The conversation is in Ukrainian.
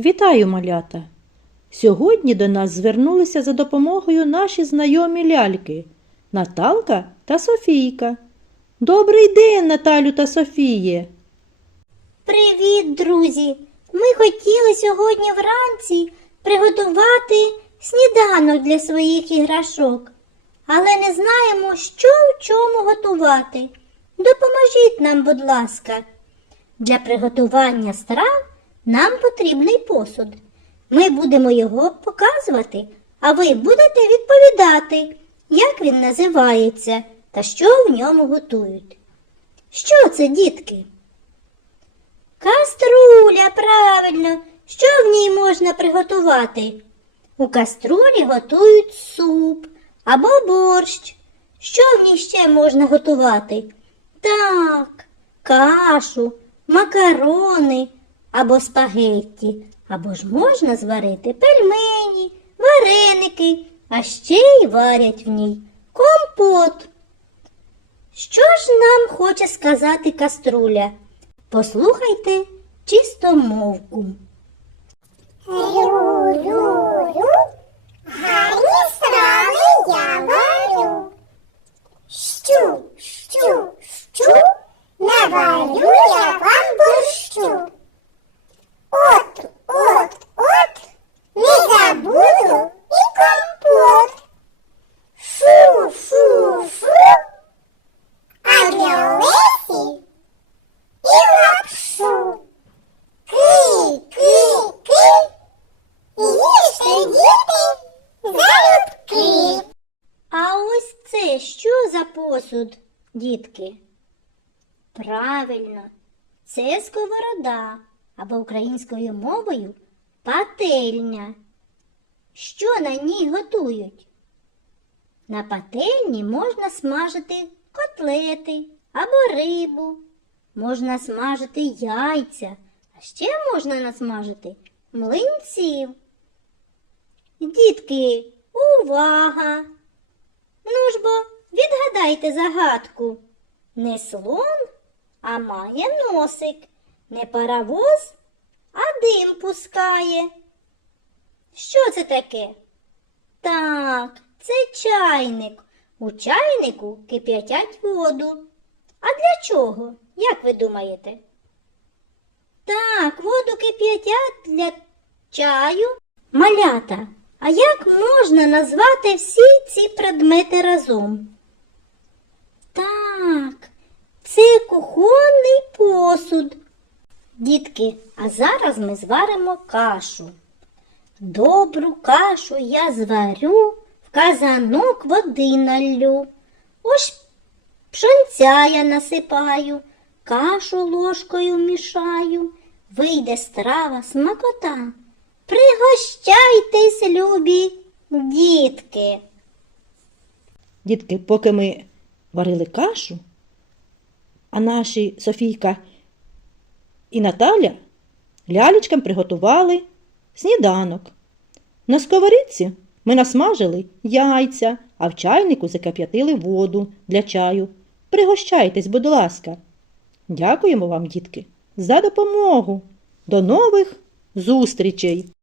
Вітаю, малята! Сьогодні до нас звернулися за допомогою наші знайомі ляльки Наталка та Софійка. Добрий день, Наталю та Софіє! Привіт, друзі! Ми хотіли сьогодні вранці приготувати сніданок для своїх іграшок, але не знаємо, що в чому готувати. Допоможіть нам, будь ласка. Для приготування страв нам потрібний посуд. Ми будемо його показувати, а ви будете відповідати, як він називається та що в ньому готують. Що це, дітки? Каструля, правильно. Що в ній можна приготувати? У каструлі готують суп або борщ. Що в ній ще можна готувати? Так, кашу, макарони або спагетті, або ж можна зварити пельмені, вареники, а ще й варять в ній компот. Що ж нам хоче сказати каструля? Послухайте чистомовку. Лю-лю-лю, гарні страви я варю. Щу, щу, щу, наварю я вам борщу. От, от, от, не забуду і компот. Фу, фу, фу, а для Лесі і лапшу. Ки, ки, ки, їжте, діти, залюбки. А ось це що за посуд, дітки? Правильно, це сковорода або українською мовою пательня. Що на ній готують? На пательні можна смажити котлети або рибу, можна смажити яйця, а ще можна насмажити млинців. Дітки, увага! Ну ж бо, відгадайте загадку. Не слон, а має носик, не паровоз, а дим пускає. Що це таке? Так, це чайник. У чайнику кип'ятять воду. А для чого? Як ви думаєте? Так, воду кип'ятять для чаю. Малята, а як можна назвати всі ці предмети разом? Так, це кухонний посуд. Дітки, а зараз ми зваримо кашу. Добру кашу я зварю, в казанок води налью. Ось пшонця я насипаю, кашу ложкою мішаю, вийде страва смакота. Пригощайтесь, любі дітки. Дітки, поки ми варили кашу, а наші Софійка і Наталя лялечкам приготували сніданок. На сковорідці ми насмажили яйця, а в чайнику закип'ятили воду для чаю. Пригощайтесь, будь ласка. Дякуємо вам, дітки, за допомогу. До нових зустрічей!